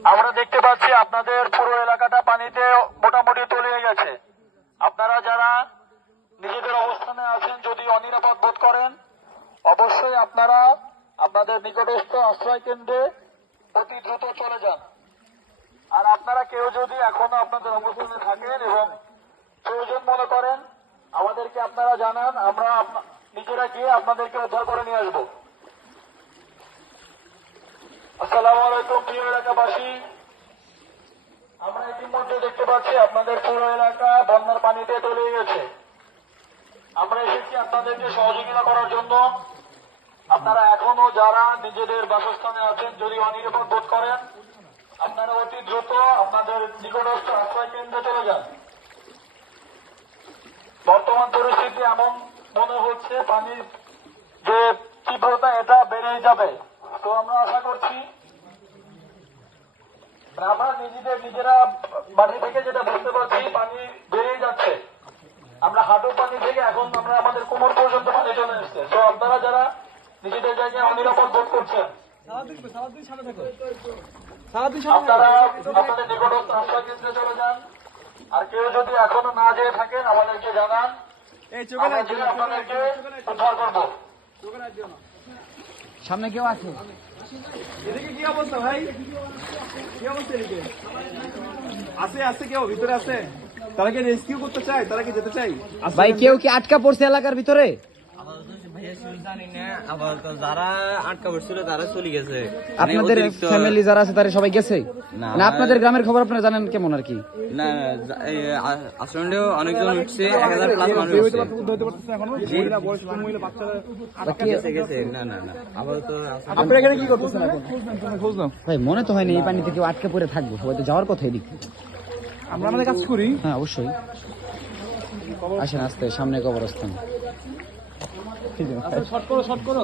আমরা দেখতে পাচ্ছি আপনাদের পুরো এলাকাটা পানিতে মোটামুটি তলিয়ে গেছে। আপনারা যারা নিজেদের অবস্থানে আছেন, যদি অনিরাপদ বোধ করেন, অবশ্যই আপনারা আপনাদের নিকটস্থ আশ্রয় কেন্দ্রে অতি দ্রুত চলে যান। আর আপনারা কেউ যদি এখনো আপনাদের অবস্থানে থাকেন এবং প্রয়োজন মনে করেন, আমাদেরকে আপনারা জানান, আমরা নিজেরা গিয়ে আপনাদেরকে উদ্ধার করে নিয়ে আসবো। আসসালামু আলাইকুম প্রিয় এলাকাবাসী, আমরা ইতিমধ্যে দেখতে পাচ্ছি আপনাদের পুরো এলাকা বন্যার পানিতে তলিয়ে গেছে। আমরা এসেছি আপনাদেরকে সহযোগিতা করার জন্য। আপনারা এখনো যারা নিজেদের বাসস্থানে আছেন, যদি অনিরাপদ বোধ করেন, আপনারা অতি দ্রুত আপনাদের নিকটস্থ আশ্রয় কেন্দ্রে চলে যান। বর্তমান পরিস্থিতি এমন মনে হচ্ছে পানির যে তীব্রতা এটা বেড়ে যাবে। তো আমরা আশা করছি, আমরা নিজেরা বাড়ি থেকে যেটা বুঝতে পারছি, পানি বেড়ে যাচ্ছে। আমরা হাঁটু পানি থেকে এখন আমরা আমাদের কোমর পর্যন্ত পানি চলে এসছে। তো আপনারা যারা নিজেদের জায়গায় অনিরাপদ বোধ করছেন, আপনারা আপনাদের নিকটস্থ আশ্রয় কেন্দ্রে চলে যান। আর কেউ যদি এখনো না যেয়ে থাকেন, আমাদেরকে জানান, আপনাদেরকে উদ্ধার করবো। সামনে কেউ আছে? এদিকে কি অবস্থা ভাই? কি অবস্থা এদিকে? আছে কেউ ভিতরে আছে? তারা কি রেস্কিউ করতে চায়? তারা কি যেতে চাই? ভাই কেউ কি আটকা পড়ছে এলাকার ভিতরে? যারা আটকা পড়ছিল তারা চলে গেছে। আপনাদের ফ্যামিলি যারা আছে তারা সবাই গেছে? না আপনাদের গ্রামের খবর আপনারা জানেন কেমন আর কি? না আসলে অনেকজন উঠছে, 1000 প্লাস মানুষ উঠছে। গেছে না আপাতত। আপনারা এখানে কি করতেছেন এখন? খোঁজ নাও ভাই মনে তো হয়নি এই পানিতে কেউ আটকে পড়ে থাকবো, সবাই তো যাওয়ার কথা এদিক। আমরা আমাদের কাজ করি। হ্যাঁ অবশ্যই আসেন, আসতে সামনে কবরস্থান। ঠিক আছে, শর্ট করো।